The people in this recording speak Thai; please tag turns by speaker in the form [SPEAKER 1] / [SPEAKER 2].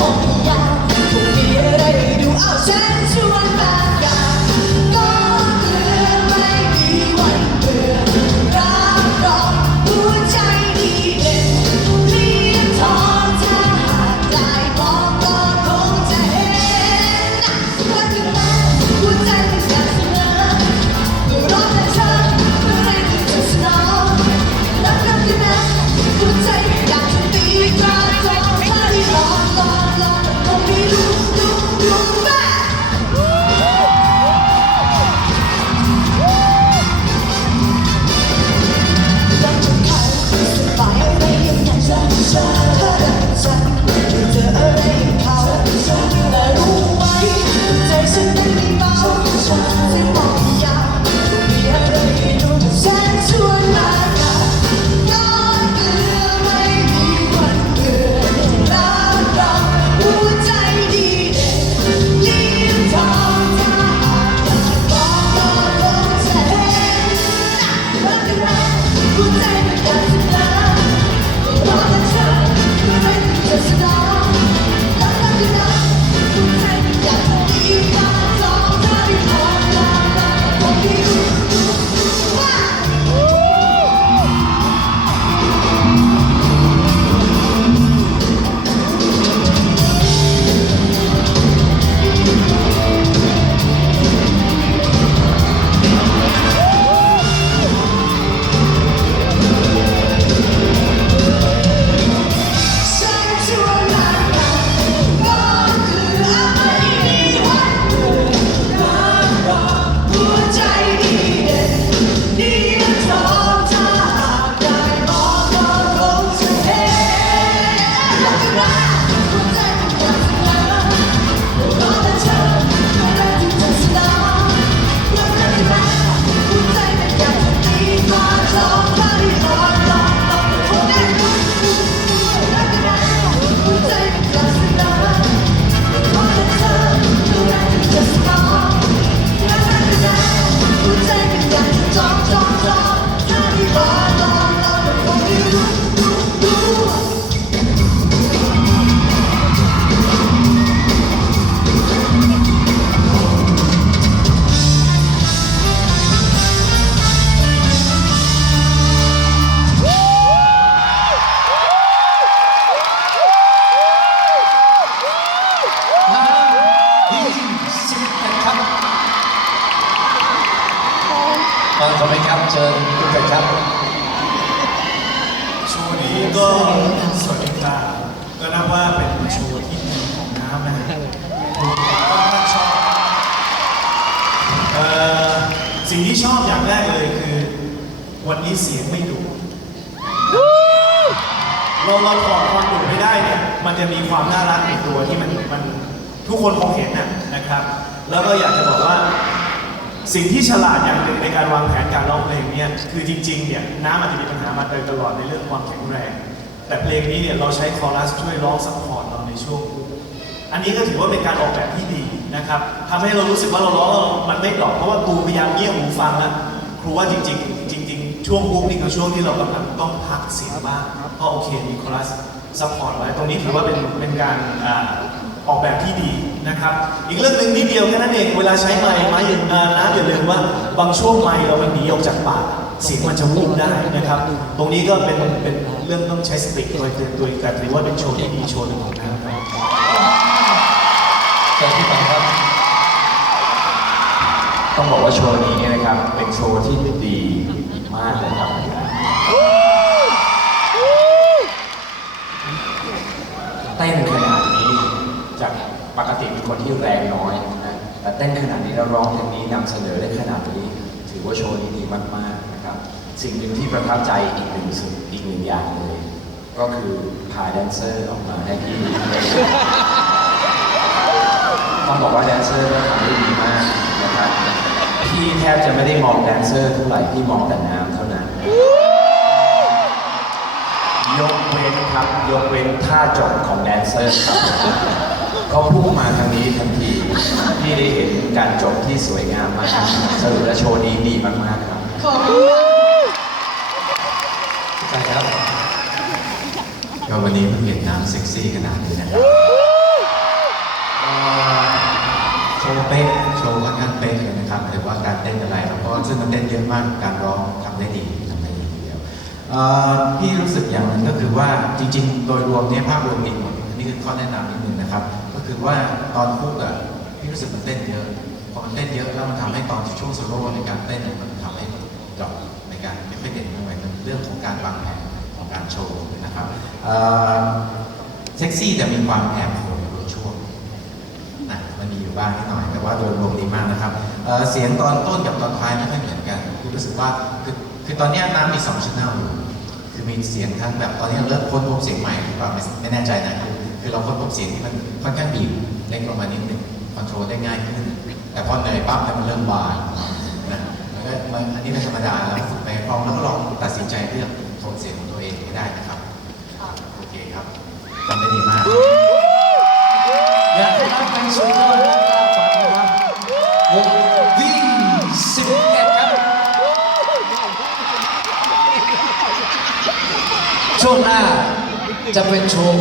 [SPEAKER 1] บอกอยาก ฟังคอมเมนต์ครับเชิญคุณเป็ดครับ
[SPEAKER 2] โชว์นี้ก็สวยงาก็นับว่าเป็นโชว์ที่หนึ่งของน้ำนะฮะผมก็ชอบเอ่อสิ่งที่ชอบอย่างแรกเลยคือ วันนี้เสียงไม่ดุเราเราถอดความดุไม่ได้เนี่ยมันจะมีความน่ารักในตัวที่มันมันทุกคนคงเห็นน่ะนะครับ แล้วก็อยากจะบอกว่า สิ่งที่ฉลาดอย่างหนึ่งในการวางแผนการร้องเพลงเนี่ยคือจริงๆเนี่ยน้ำอาจจะมีปัญหามาโดยตลอดในเรื่องความแข็งแรง แต่เพลงนี้เนี่ยเราใช้คอรัสช่วยร้องซัพพอร์ตเราในช่วงฮุกอันนี้ก็ถือว่าเป็นการออกแบบที่ดีนะครับทำให้เรารู้สึกว่าเราร้องแล้วมันไม่ดรอกเพราะว่าครูพยายามเงี่ยหูฟังแล้วครูว่าจริง ๆ จริง ๆ ช่วงฮุกนี่คือช่วงที่เรากำลังต้องพักเสียงบ้างเพราะโอเคมีคอรัสซัพพอร์ตไว้ตรงนี้ถือว่าเป็นเป็นการ อ่าออกแบบที่ดีนะครับ อีกเรื่องหนึ่งนิดเดียวแค่นั้นเองเวลาใช้ไมค์ไม้ยืนนานนะอย่าลืมว่าบางช่วงไมค์เรามันหนีออกจากปากเสียงมันจะวูบได้นะครับ ตรงนี้ก็เป็นเป็นเรื่องต้องใช้สติคอยเตือนตัวเองแต่ถือว่าเป็นโชว์ที่ดีโชว์หนึ่งของน้ำครับ
[SPEAKER 1] เชิญพี่ปังครับ
[SPEAKER 3] ต้องบอกว่าโชว์นี้นะครับ เป็นโชว์ที่ดีมากเลยครับเต้นขนาดนี้ จากปกติเป็นคนที่แรงน้อยนะแต่เต้นขนาดนี้แล้วร้องอย่างนี้นำเสนอได้ขนาดนี้ ถือว่าโชว์นี้ดีมากๆนะครับ สิ่งหนึ่งที่ประทับใจอีกหนึ่งสิ่งอีกหนึ่งอย่างเลย ก็คือพาแดนเซอร์ออกมาให้พี่ต้องบอกว่าแดนเซอร์ทำได้ดีมากนะครับพี่แทบจะไม่ได้มองแดนเซอร์เท่าไหร่พี่มองแต่น้ำเท่านั้นยกเว้นครับ ยกเว้นท่าจบของแดนเซอร์ครับ เขาพุ่งมาทางนี้ทันทีพี่ได้เห็นการจบที่สวยงามมากสรุปและโชว์นี้ดีมากๆครับ
[SPEAKER 1] ใช่ครับ
[SPEAKER 4] ก็วันนี้เพิ่งเห็นน้ำเซ็กซี่ขนาดนี้นะครับเอ่อโชว์เป๊ะโชว์ค่อนข้างเป๊ะเลยนะครับหรือว่าการเต้นอะไรแล้วก็ซึ่งมันเต้นเยอะมากการร้องทำได้ดีทำได้ดีทีเดียวเอ่อพี่รู้สึกอย่างหนึงก็คือว่าจริง ๆ โดยรวมเนี่ยภาพรวมดีหมดอันนี้คือข้อแนะนำนิดนึงนะครับก็ คือว่าตอนคุกอะพี่รู้สึกมันเต้นเยอะพอมันเต้นเยอะแล้วมันทำให้ตอนช่วงโซโล่ในการเต้นเนี่ยมันทำให้ดรอปในการไม่ค่อยเด่นเท่าไหร่มันเรื่องของการวางแผนของการโชว์นะครับเซ็กซี่แต่มีความแอบโหยบางช่วงนะมันมีอยู่บ้างนิดหน่อย แต่ว่าโดยรวมดีมากนะครับเสียงตอนต้นกับตอนท้ายไม่ค่อยเหมือนกันคือรู้สึกว่าคือคือตอนนี้น้ำมีสองชั้นอยู่คือมีเสียงทั้งแบบตอนนี้เริ่มค้นพบเสียงใหม่หรือเปล่าไม่ไม่แน่ใจนะคือ คือเราค้นพบเสียงที่มันค่อนข้างบีบเล็กลงมานิดหนึ่งคอนโทรลได้ง่ายขึ้น แต่พอเหนื่อยปั๊บเนี่ยมันเริ่มบานนะมันก็มันอันนี้เป็นธรรมดาแล้วฝึกไปพร้อมแล้วก็ลองตัดสินใจเลือกโทนเสียงของตัวเองให้ได้นะครับโอเคครับทำได้ดีมาก
[SPEAKER 1] อยากให้รับเป็นสุดยอดนักล่าฝันนะครับวงวิ่งสิบเอ็ดครับช่วงหน้าจะเป็นโชว์